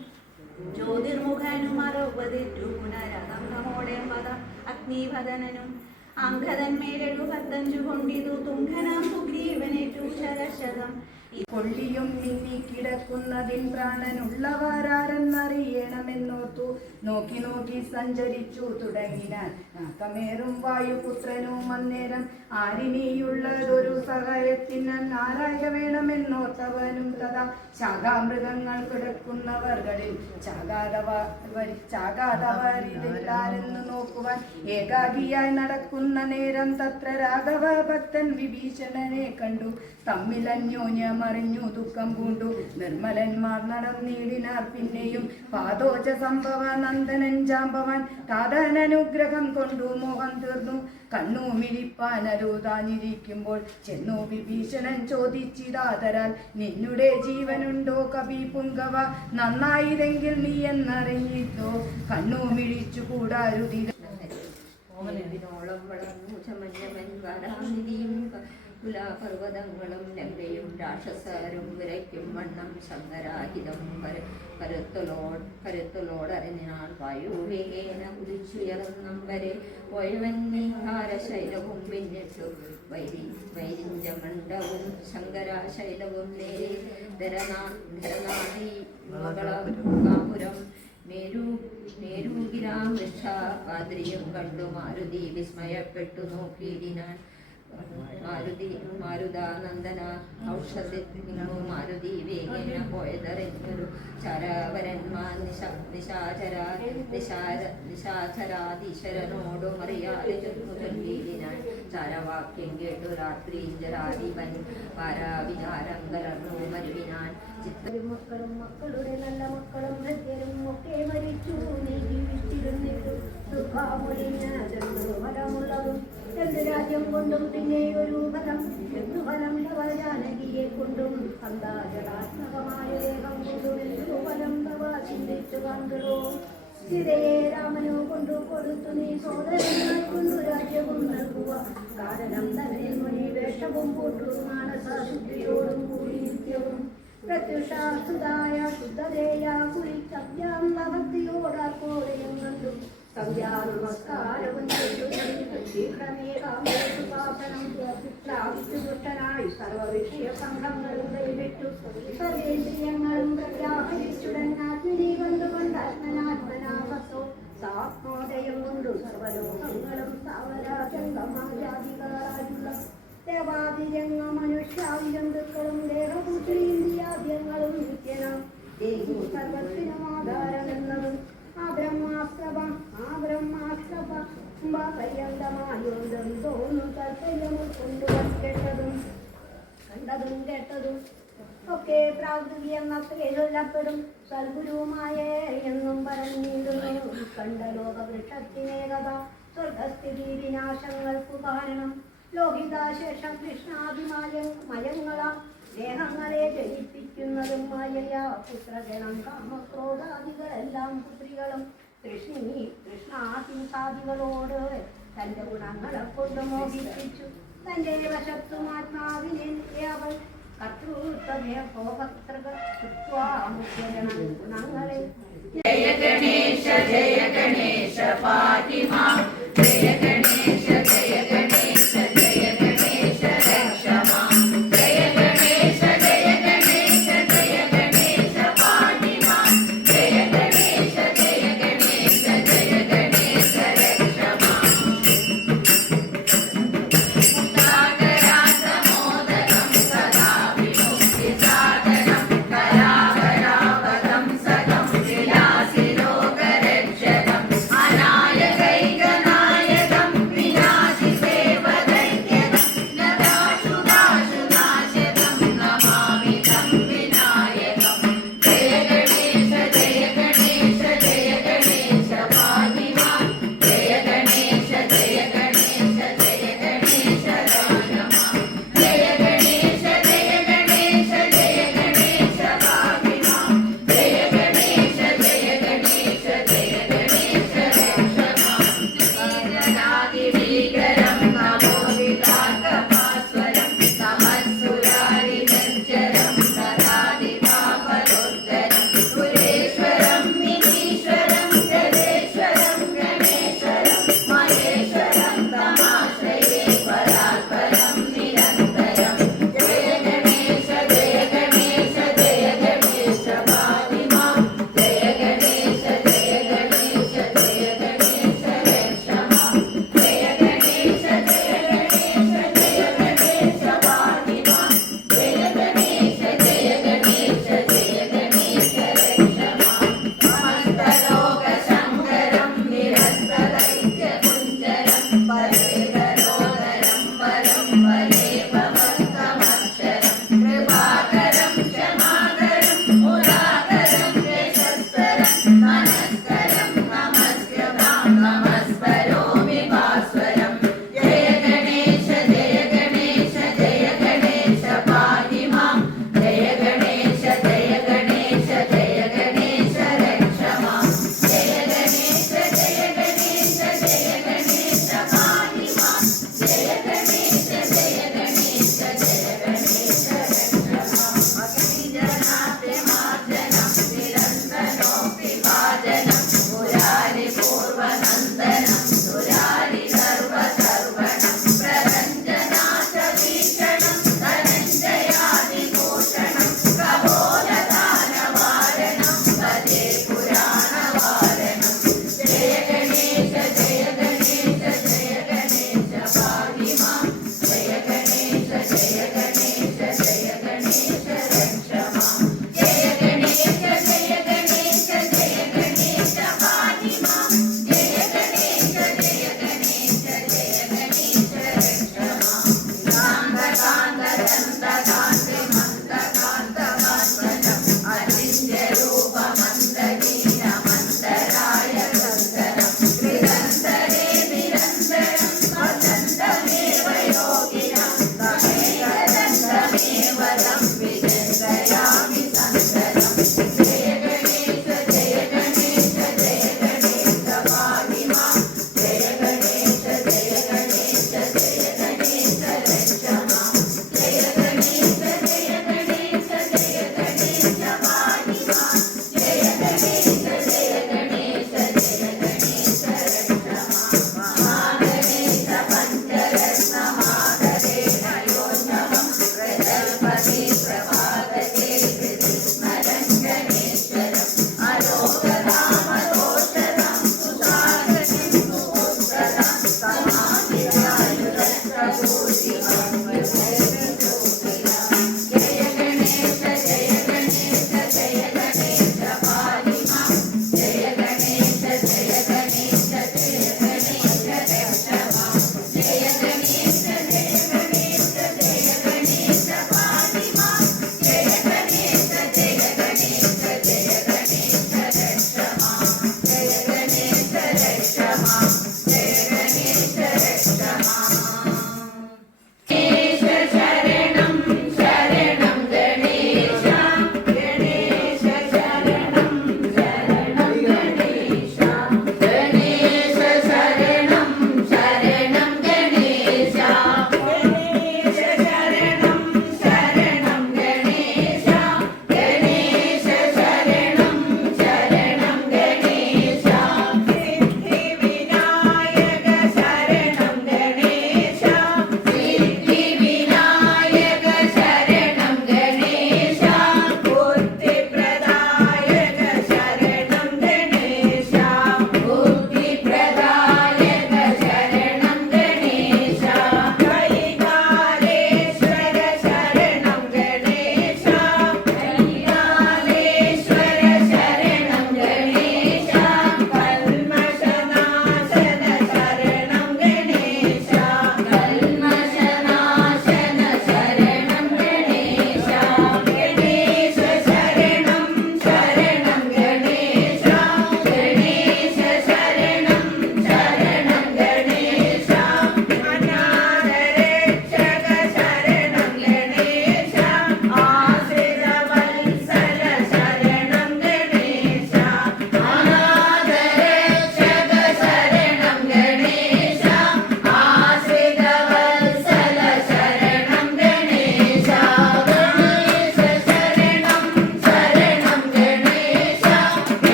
ജ്യോതിർമുഖനും 60 പുനരകംഗമോടെ അഗ്നിഭദനനും. അംഗതന്മേൽ 75 കൊണ്ടിതു തുങ്കനാം സുഗ്രീവനേറ്റു ശരശതം. കൊള്ളിയും മിന്നിക്കിടക്കുന്നതിൻ പ്രാണനുള്ളവരാരെന്നറിയണമെന്നോർത്തു നോക്കി നോക്കി സഞ്ചരിച്ചു തുടങ്ങിനാൻ. നാക്കമേറും വായുപുത്രനും അന്നേരം ആരിനിയുള്ളതൊരു സഹായത്തിന് ആരായ വേണമെന്നോർത്തവനും തഥാ ശാഖാമൃഗങ്ങൾ കിടക്കുന്നവർകളിൽ ചാകാതവരിതാരെന്ന് നോക്കുവാൻ ഏകാകിയായി നടക്കുന്ന നേരം തത്ര രാഘവ ഭക്തൻ വിഭീഷണനെ കണ്ടു. തമ്മിലന്യോന്യമറിഞ്ഞു ദുഃഖം പൂണ്ടു നിർമ്മലന്മാർ നടന്നിടിനാർ. പിന്നെയും പാദോജ സംഭവ നന്ദനൻ ജാമ്പവാൻ താതനനുഗ്രഹം കൊണ്ടു മോഹം തീർന്നു. കണ്ണു മിഴിപ്പാനരുതാഞ്ഞിരിക്കുമ്പോൾ ചെന്നു വിഭീഷണൻ ചോദിച്ചിതാതരാൽ നിന്നുടെ ജീവനുണ്ടോ കവി പുങ്കവ, നന്നായിരെങ്കിൽ നീ എന്നറിഞ്ഞിട്ടോ കണ്ണു മിഴിച്ചുകൂടാരുതി. ഓമനോളം വളർന്നു ചമഞ്ഞവൻ വാരാനിധിയും തുലാപർവ്വതങ്ങളും ലങ്കയും രാക്ഷസരും വിരയ്ക്കും വണ്ണം ശങ്കരാഹിതം കരുത്തലോടറിഞ്ഞാൽ വായുവേഗേന കുതിച്ചുയർന്നമ്പരെ പോയവൻ നീഹാരശൈലവും പിന്നിട്ടു വൈരിഞ്ചമണ്ഡവും ശങ്കരാശൈലവും നേരെ ധരനാദി മകളാപുരം മേരൂഗിരാം വൃക്ഷാദ്രിയും കണ്ടു മാരുതി വിസ്മയപ്പെട്ടു നോക്കിയിടിനാൻ. മാരുതാനന്ദന ഔഷധിന്നു മാരുതി വേഗേന പോയതറിഞ്ഞൊരു ചരവരന്മാർ നിശാചരാധീശ്വരനോടു മറിയാതെ ചൊല്ലിയിടിനാൻ. ചരവാക്യം കേട്ടു രാത്രീഞ്ചരാധിപൻ പാരാവിചാരം കലർന്നു മരുവിനാൻ. മക്കളും മക്കളുടെ നല്ല മക്കളും ഹൃദ്യരും ഒക്കെ മരിച്ചു. നീ ജീവിച്ചിരുന്നിട്ടു ദുഃഖമൊഴിഞ്ഞു ഫലമുള്ളതും എന്ത് രാജ്യം കൊണ്ടും പിന്നെ ഒരു ഫലം എന്തു ഫലം തവ ജാനകിയെ കൊണ്ടും സന്താചരാത്മകമായ ദേഹം കൊണ്ടും എന്തു ഫലം തവ ചിന്തിച്ചു കണ്ടോ. സീതയെ രാമനോ കൊണ്ടു കൊടുത്തു നീ സോദരങ്ങൾ കൊണ്ടു രാജ്യവും നൽകുക. കാരണം തന്നെ മുനി വേഷവും പോട്ടു മാനസശുദ്ധിയോടും കൂടി നിത്യവും പ്രത്യുഷാസുതായ ശുദ്ധതേയ കുളിച്ചഭ്യാം ഭക്തിയോടാക്കോടെയും കണ്ടു. നമസ്കാരവും ദുഷ്ടനായി സർവവിഷയ സംഘങ്ങളും കൈവിട്ടു. സർവേന്ദ്രിയങ്ങളും പ്രത്യാഹരിച്ചുടനാത്മനി കണ്ടുകൊണ്ട് ആത്മനാത്മനാഭക്തോ സാത്മോദയം കൊണ്ടു സർവലോകങ്ങളും സാവരാജംഗമാജാതികളായുള്ള ദേവാദിരംഗ മനുഷ്യാദിജന്തുക്കളും ദേഹപുത്രീന്ദ്രിയാദ്യങ്ങളും നിത്യനം ദേഹി സർവത്തിനും ആധാരമെന്നതും ആ ബ്രഹ്മാസ്ത്രപ പര്യന്തമായോണ്ടും തോന്നും താല്പര്യം കൊണ്ടുവൻ കണ്ടതും കേട്ടതും ഒക്കെ പ്രാകൃതിയെന്നൊക്കെ ചൊല്ലപ്പെടും. സദ്ഗുരുവുമായ എന്നും പറഞ്ഞിരുന്നു. കണ്ട ലോകവൃക്ഷത്തിനേകത സ്വർഗസ്ഥിതി വിനാശങ്ങൾക്കു കാരണം ലോഹിതാശേഷം കൃഷ്ണാഭിമയങ്ങളാം ദേഹങ്ങളെ ജനിപ്പിക്കുന്നതും മായയാ. പുത്രഗണം കാമക്രോധാദികളെല്ലാം പുത്രികളും കൃഷ്ണാഹിംസാദികളോട് തന്റെ ഗുണങ്ങളെ കൊണ്ട് മോഹിപ്പിച്ചു. തന്റെ വശത്തും ആത്മാവിനെ അവൾ കർത്തൃത്വമേ മുഖ്യഗണം ഗുണങ്ങളെ. ജയ ഗണേശ ജയ ഗണേശ പാഹി മാം. ജയ ഗണേശ ജയ ഗണേശ ജയ ഗണേശ രക്ഷ മാം. ജയ ഗണേശ ജയ ഗണേശ ജയ ഗണേശ പാഹി മാം. ജയ ഗണേശ ജയ ഗണേശ ജയ ഗണേശ രക്ഷ മാം. സാഗരാസമോദകം സദാ വിമുക്തി സാധനം കരാവരാവതം സദം വിലാസി ലോകരക്ഷകം അനായകൈകനായകം വിനാശി സേവദൈത്യകം നദാശുദാശുനാശകം നമാമി തം വിനായകം. ജയ ഗണേശ ജയ ഗണേശ ജയ ഗണേശ പാഹി മാം. ജയ ഗണേശ ജയ ഗണേശ ജയ ഗണേശ രക്ഷ മാം. ജയ ഗണേശ ജയ ഗണേശ ജയ ഗണേശ പാഹി മാം. ജയ ഗണേശ ജയ ഗണേശ ജയ ഗണേശ രക്ഷ മാം. ഭീകരം നമോദിതാകപാസ്വരം നമസ്സുരാരിതഞ്ചരം ദദാതിതാപലോത്തരം സുരേശ്വരം നിരീശ്വരം ജലേശ്വരം ഗണേശ്വരം മഹേശ്വരം തമാശ്രയേ പരാത്പരം നിരന്തരം. ജയ ഗണേശ ജയ ഗണേശ ജയ ഗണേശ പാഹി മാം. ജയ ഗണേശ ജയ ഗണേശ ജയ ഗണേശ രക്ഷ മാം. ജയ ഗണേശ ജയ ഗണേശ ജയ ഗണേശ പാഹി മാം. ജയ ഗണേശ ജയ ഗണേശ ജയ ഗണേശ രക്ഷ മാം. സമസ്തലോകശങ്കരം നിരസ്തദൈത്യകുഞ്ചരം പരേതരോദരം പരം പരേപമത്തമക്ഷരം കൃപാകരം ക്ഷമാകരം മുരാകരം യശസ്കരം മനസ്കരം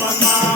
Mama.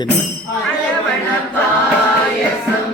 പിന്നെ പായസം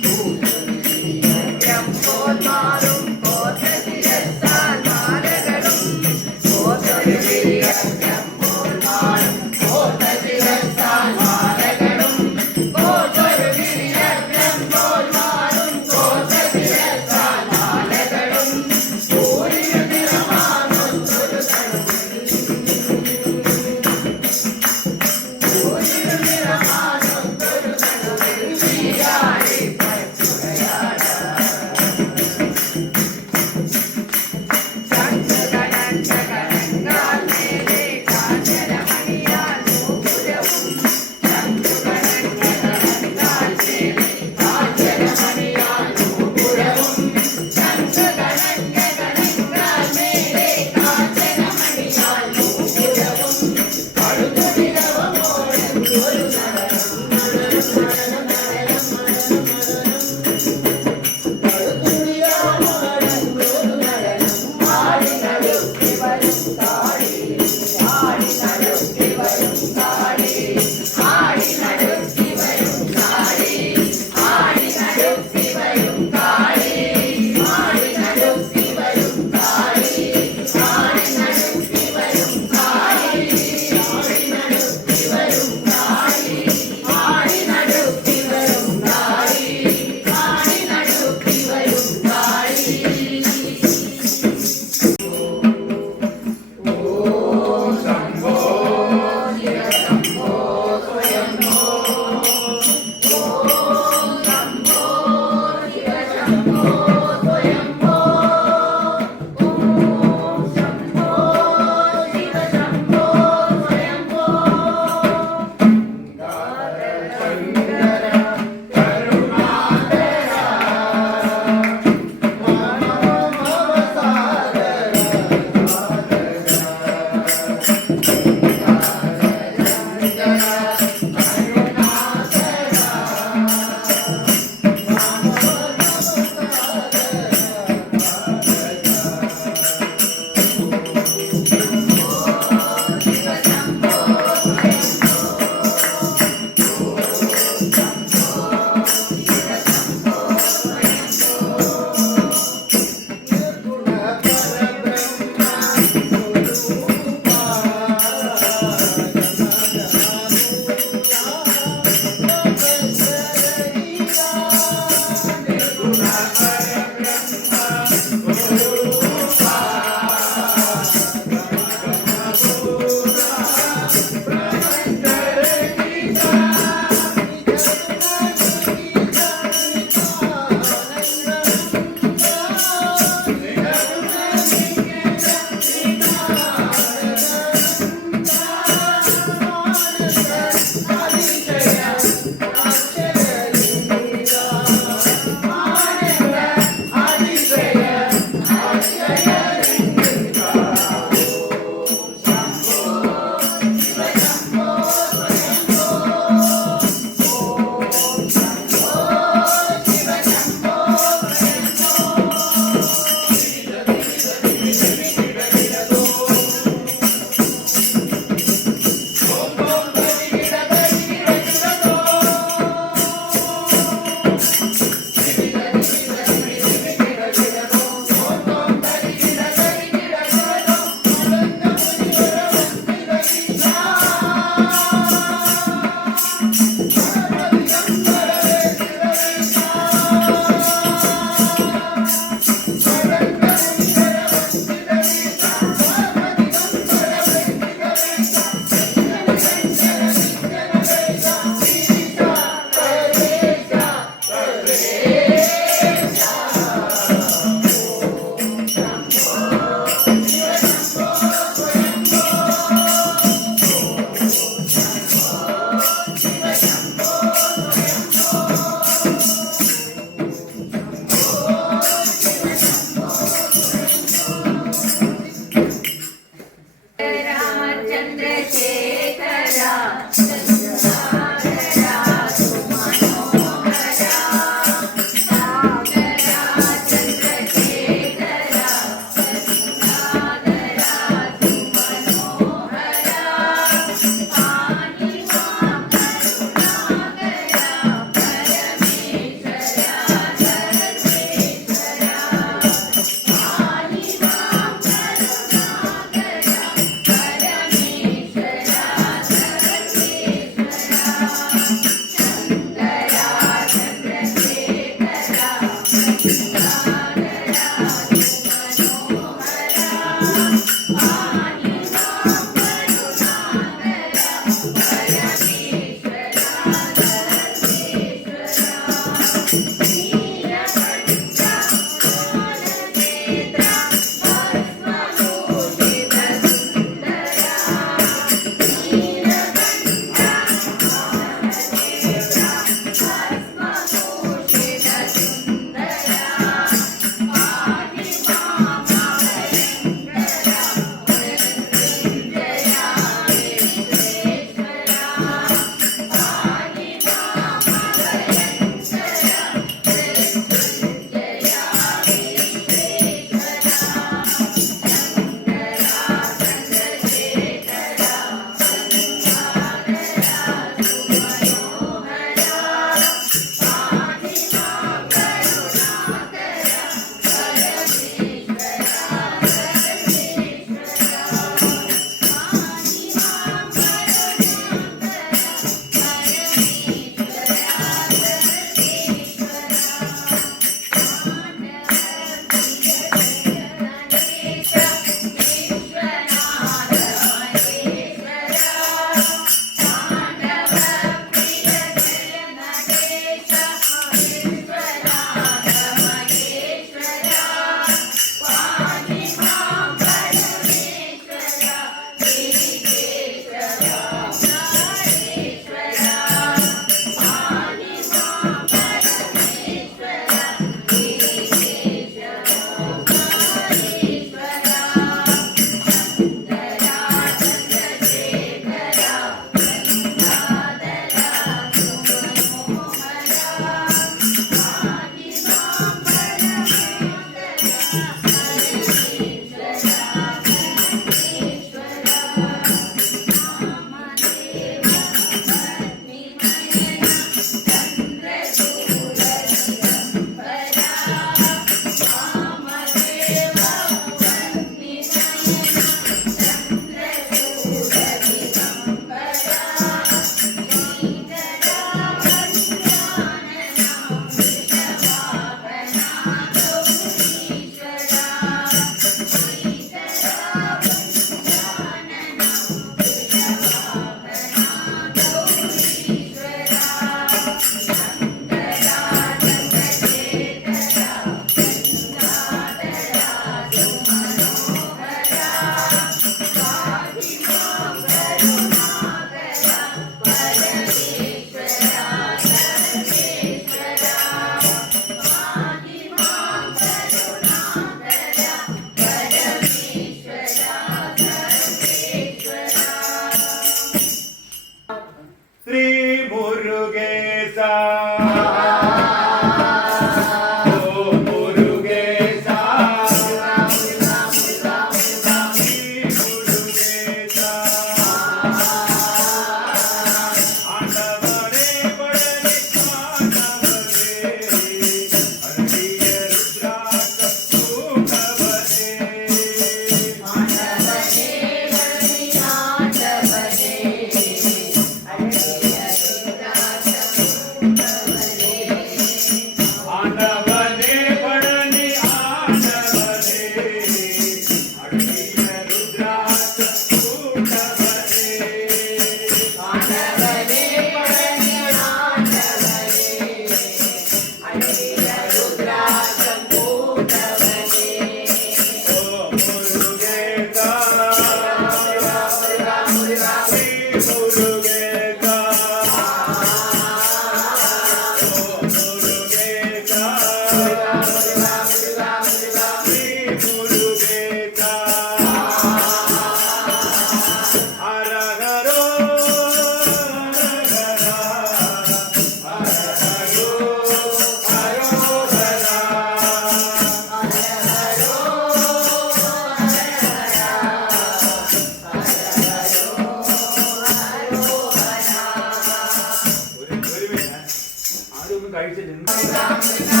Thank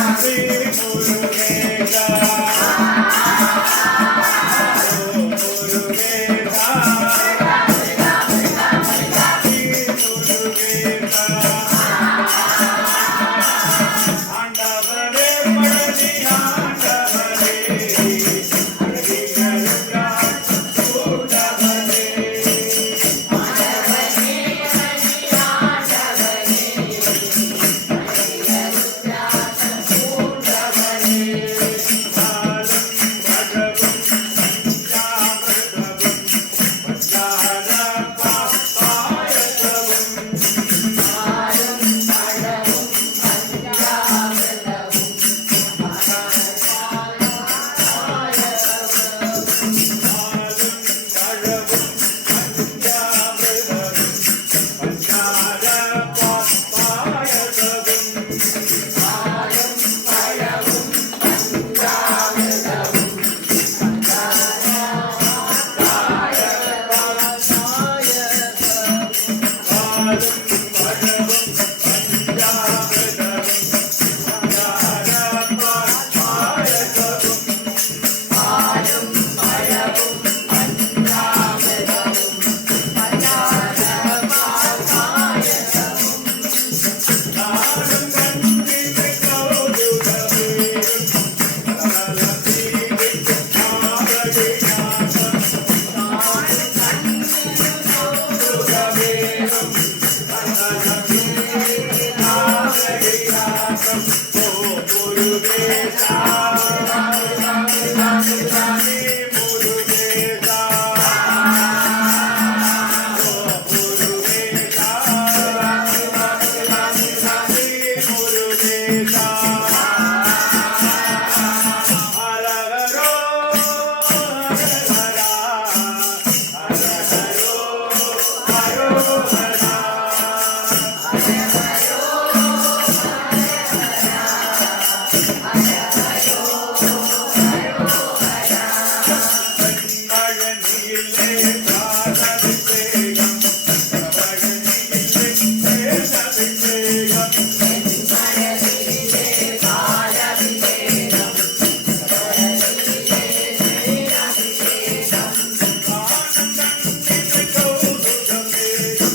you.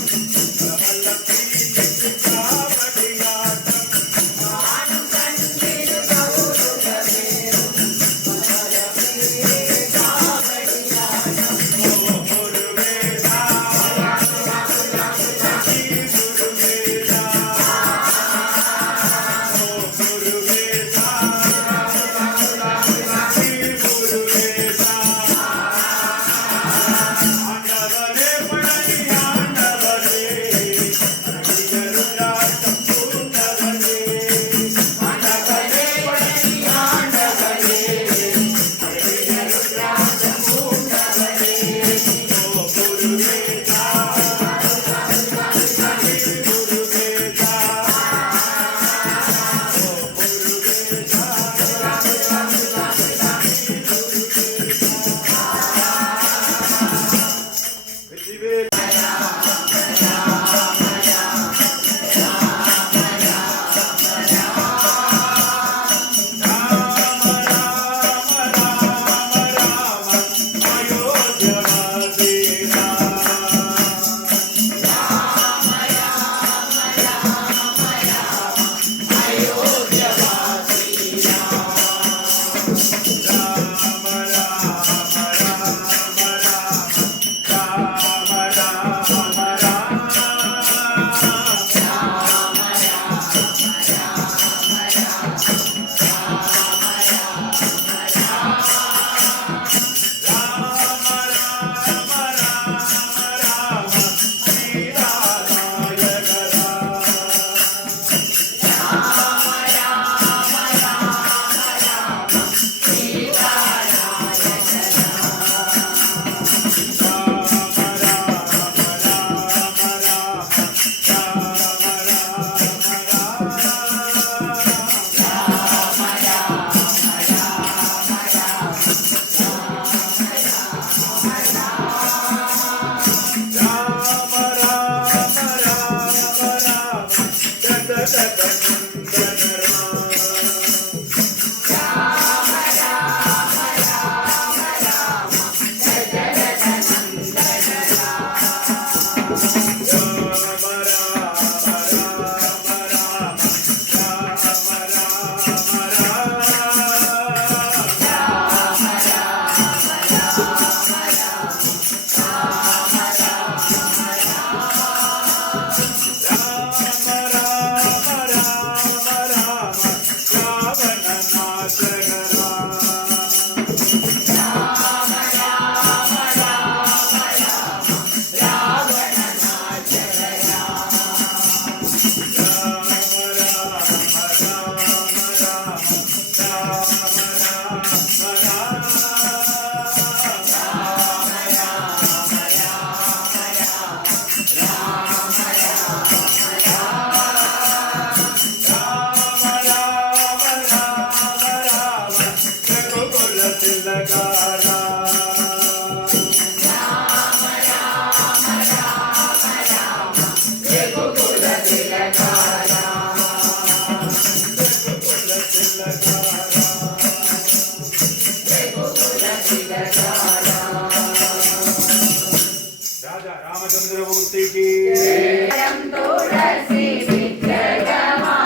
ദേവിക്ക് തുളസി വിഗ്രഹമാലകൾ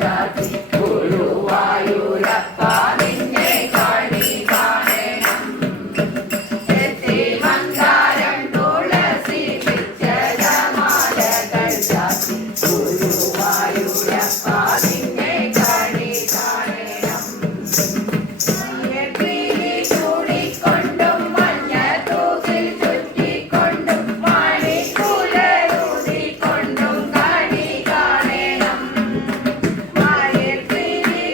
ചാർത്തി ഗുരുവായൂരപ്പ നിന്നെ കാണി കാണണം. ചെത്തി മന്ദാരം തുളസി വിഗ്രഹമാലകൾ ചാർത്തി ഗുരുവായൂരപ്പ നിന്നെ കാണി കാണണം. മഞ്ഞക്കിളി ചൂടിക്കൊണ്ടും മഞ്ഞത്തൂകിൽ ചുറ്റിക്കൊണ്ടും മണിക്കുലയൂതിക്കൊണ്ടും കാണി കാണണം. മഞ്ഞക്കിളി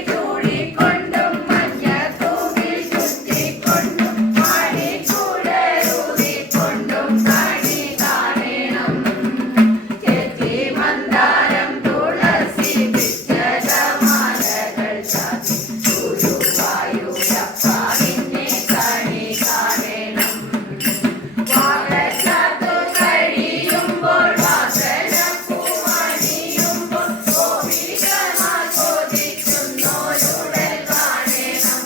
ചൂടിക്കൊണ്ടും മഞ്ഞത്തൂകിൽ ചുറ്റിക്കൊണ്ടും മണിക്കുലയൂതിക്കൊണ്ടും കാണി കാണണം. ചെത്തി മന്ദാരം തുളസി വിഗ്രഹമാലകൾ ചാർത്തി ഗുരുവായൂരപ്പ നിന്നെ കാണി കാണണം. വാഴച്ചാത്തു കഴിയുമ്പോൾ വാസനപ്പൂവണിയുമ്പോൾ ഗോപികമാർ കൊതിക്കുന്നോരുടൽ കാണണം.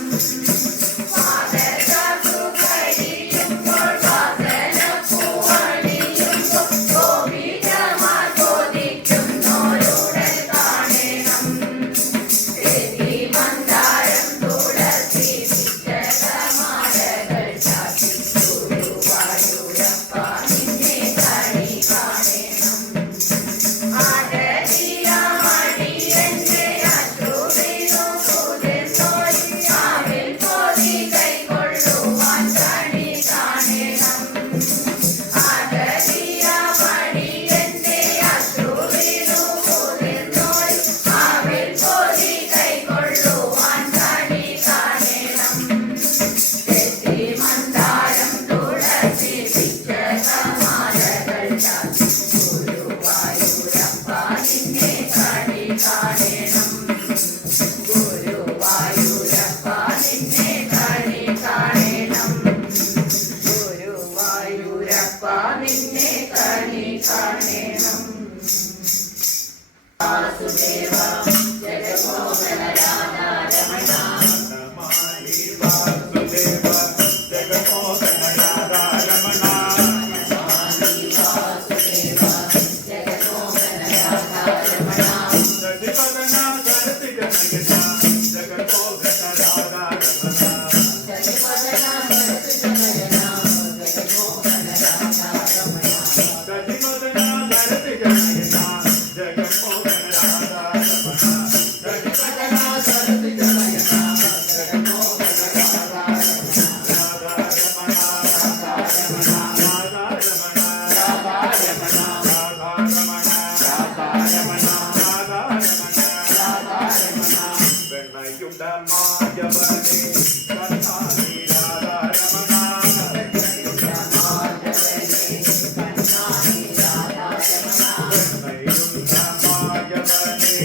വാഴച്ചാത്തു കഴിയുമ്പോൾ വാസനപ്പൂവണിയുമ്പോൾ ഗോപികമാർ കൊതിക്കുന്നോരുടൽ കാണണം. ചെത്തി മന്ദാരം തുളസി വിഗ്രഹമാലകൾ ചാർത്തി ഗുരുവായൂരപ്പ നിന്നെ കാണി കാണണം. ആദരിയാമടിയന്റെ അശ്രുവിനു കുതിർന്നോരി ആവിൽ പോതി കൈക്കൊള്ളുവാൻ കാണി കാണണം. ആദരിയാമടിയന്റെ അശ്രുവിനു കുതിർന്നോരി ആവിൽ പോതി കൈക്കൊള്ളുവാൻ കാണി കാണണം. ചെത്തി മന്ദാരം തുളസി വിഗ്രഹമാലകൾ ചാർത്തി ഗുരുവായൂരപ്പ നിന്നെ കാണി കാണണം. ഗുരുവായൂരപ്പ നിന്നെ കാണി കാണണം. ഗുരുവായൂരപ്പ നിന്നെ കാണി കാണണം. വാസുദേവ ജഗമോഹന രാധാരമണ നമാമി വാസുദേവ ജഗമോഹന രാധാരമണ വാസുദേവ ജഗമോഹന രാധാരമണ സതിപദന സരസിജ നയന ജഗമോഹന രാധാരമണ സതിപദന സരസിജനയന ജഗമോഹന രാധാരമണ സതിപദന സരസിജ നയന ജഗമോഹന രാധാരമണ സതിപദന സരസിജ നയന ജഗമോഹന രാധാരമണ രാധാരമണ രാധാരമണ രാധാരമണ രാധാരമണ രാധാരമണ വെണ്ണയുണ്ട മായവനെ കണ്ണാടി രാധാരമണ വെണ്ണയുണ്ട മായവനെ കണ്ണാടി രാധാരമണ വെണ്ണയുണ്ട മായവനെ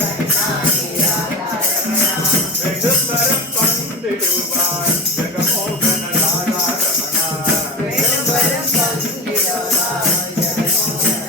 കണ്ണാടി രാധാരമണ വെടുത്തരം പണ്ടിടുവാൻ ജഗമോഹന രാധാരമണ വെടുത്തരം പണ്ടിടുവാൻ ജഗമോഹന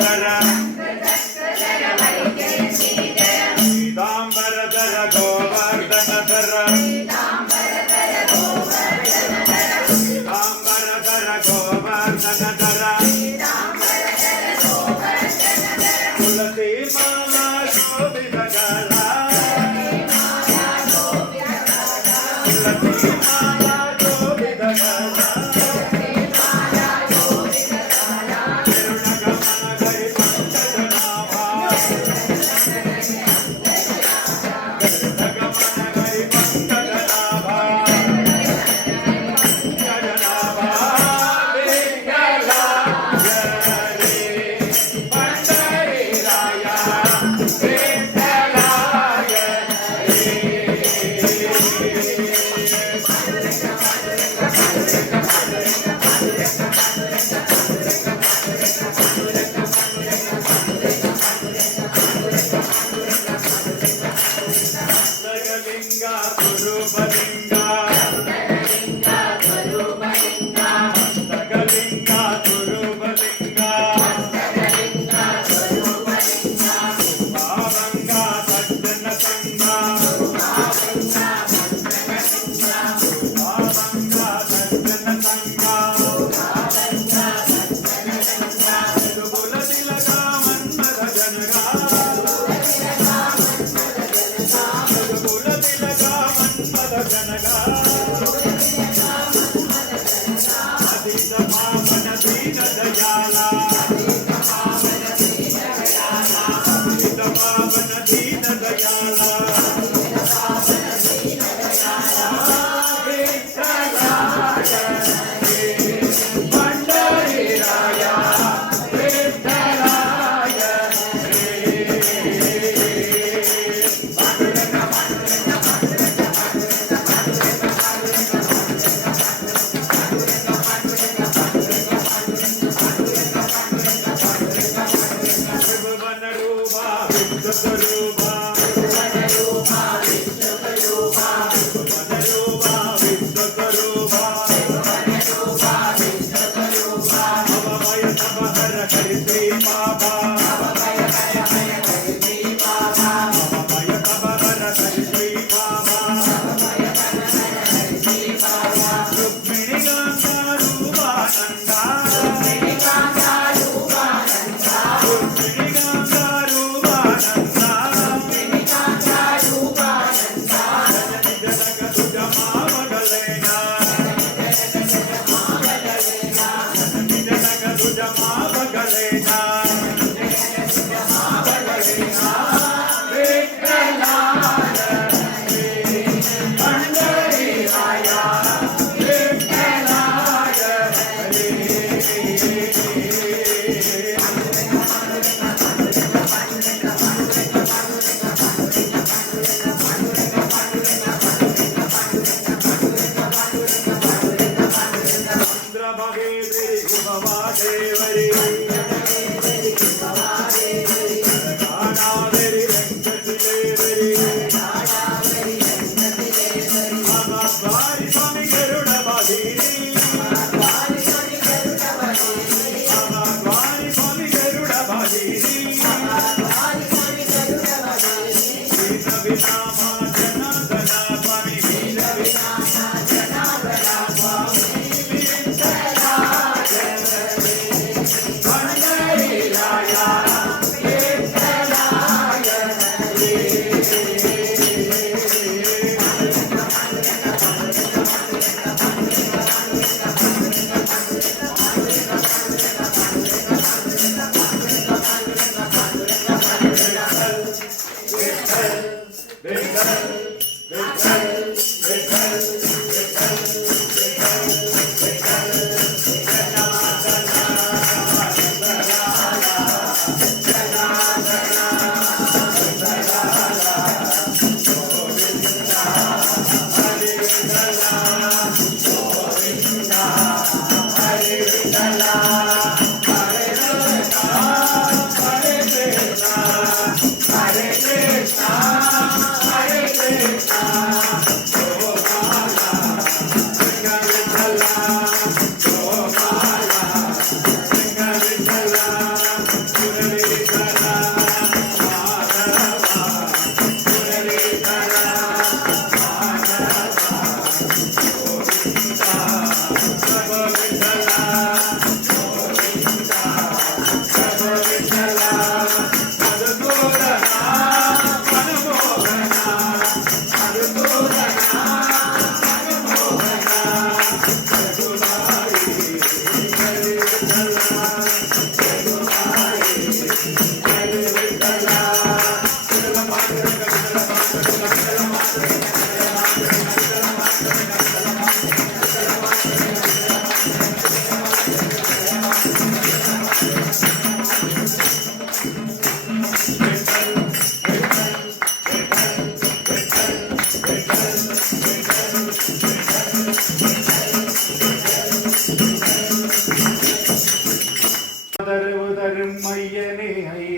ധര ತುಳಸಿ ಮಾಲಾ ಶೋಭಿತಗಳ ತುಳಸಿ ಮಾಲಾ ಶೋಭಿತಗಳ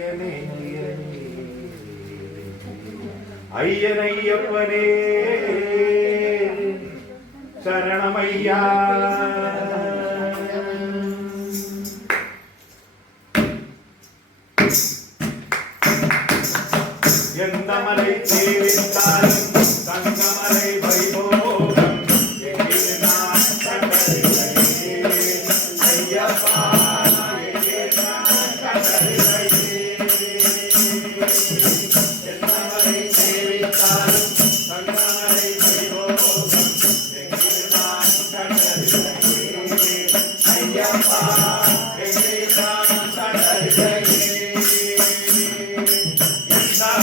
അയ്യനെ അയ്യനയ്യപ്പനേ ശരണമയ്യ. எந்த மலை சேவித்தாலும் தங்கமலை வைபோகம் எங்கே நான் கண்டறிந்தே ஐயப்பா எங்கே நான் கண்டறிந்தே. எந்த மலை சேவித்தாலும் தங்கமலை வைபோகம் எங்கே நான் கண்டறிந்தே ஐயப்பா எங்கே நான் கண்டறிந்தே.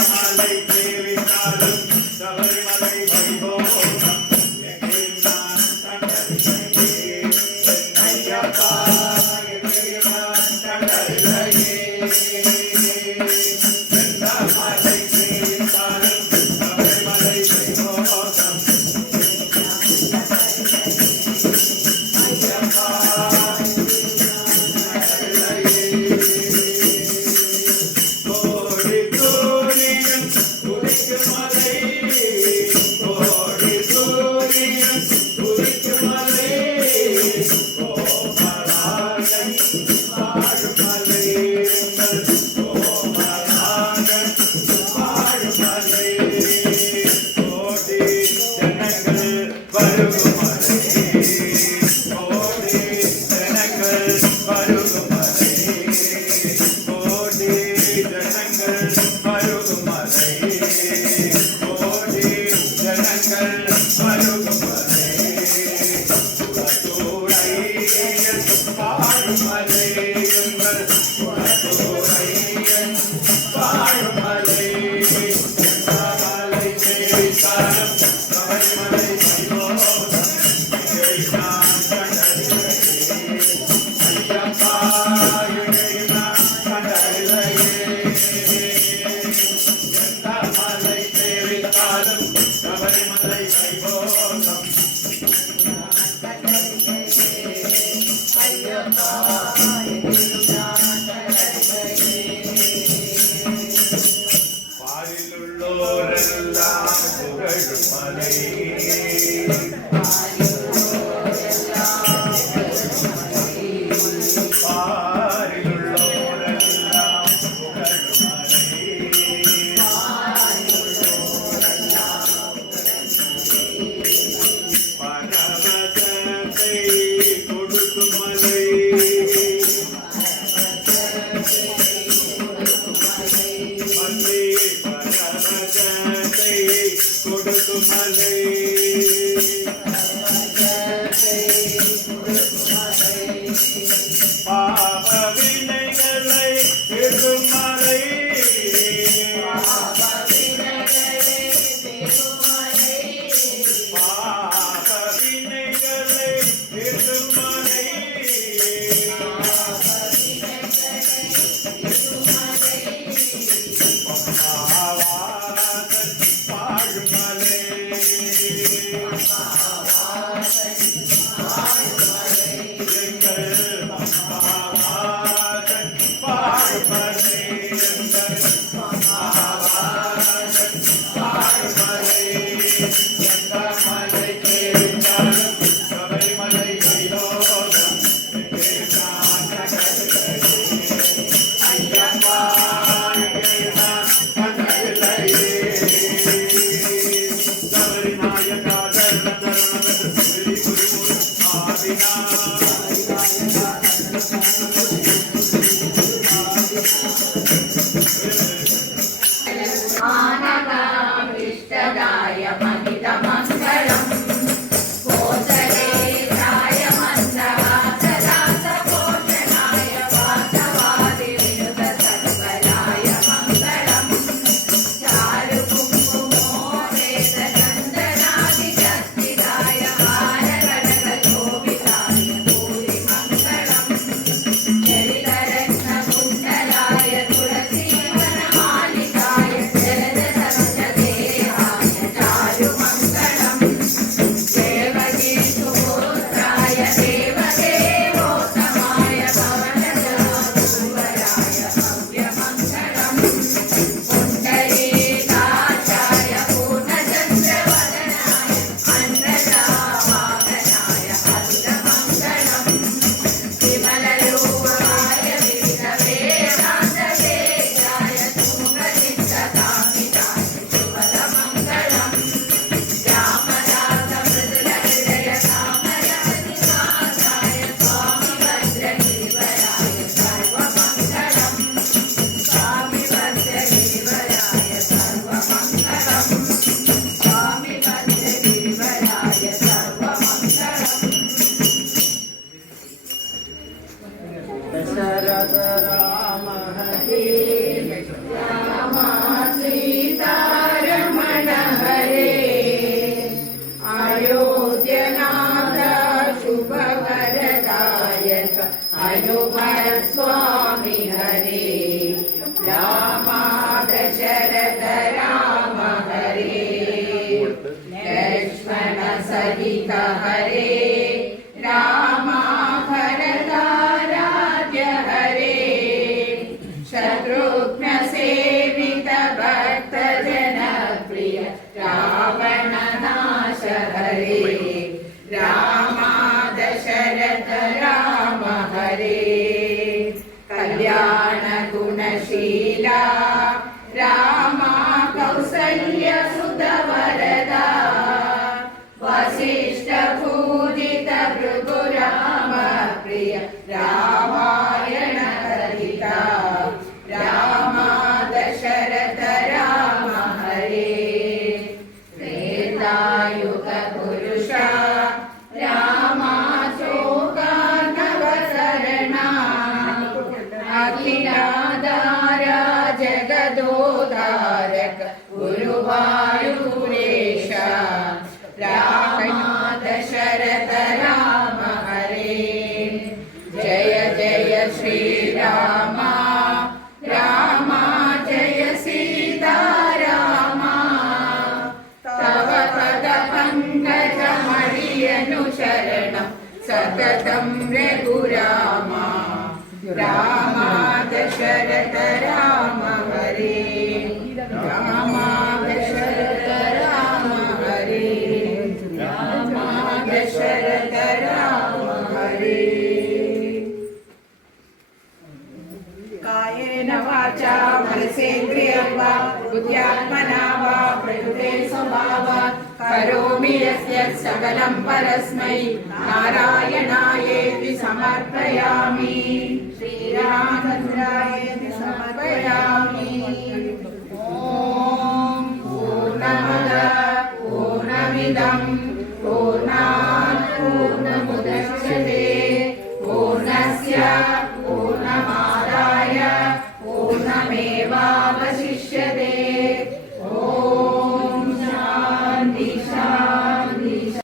மலை தேவித்தாலும் சபரிமலை வைபோகம் எங்கே நான் கண்டறிந்தே ஐயப்பா எங்கே நான் கண்டறிந்தே. எந்த மலை தேவித்தாலும் சபரிமலை வைபோகம் ஐயப்பா கொடுக்கும் மலை दशरथ राम हरे लक्ष्मण सहित हरे रामा भरता राज्य हरे शत्रुघ्न सेवित भक्त जन प्रिय रावण नाश हरे रामा दशरथ राम हरे कल्याण गुणशीला रामा कौसल्य सुत वरदा वसिष्ठ पूजित भृगु राम प्रिय रामायण कथिता रामा दशरथ राम हरे त्रेतायुग पुरुषा रामा शोकार्णवसरणा अखिलाधारा जगदोधारक गुरुवायूरेश रामा दशरथ राम हरे जय जय श्री रामा रामा जय सीता रामा तव पद पंकज मणियनु शरणं सततं रघुरामा रामा दशरथ राम हरे रामा दशरथ राम हरे रामा दशरथ राम हरे कायेन वाचा मनसेन्द्रियं वा बुद्ध्यात्मना वा प्रकृते स्वभावात् करोमि यत् सकलं परस्मै नारायणायेति समर्पयामि श्रीरामचन्द्रायेति समर्पयामि।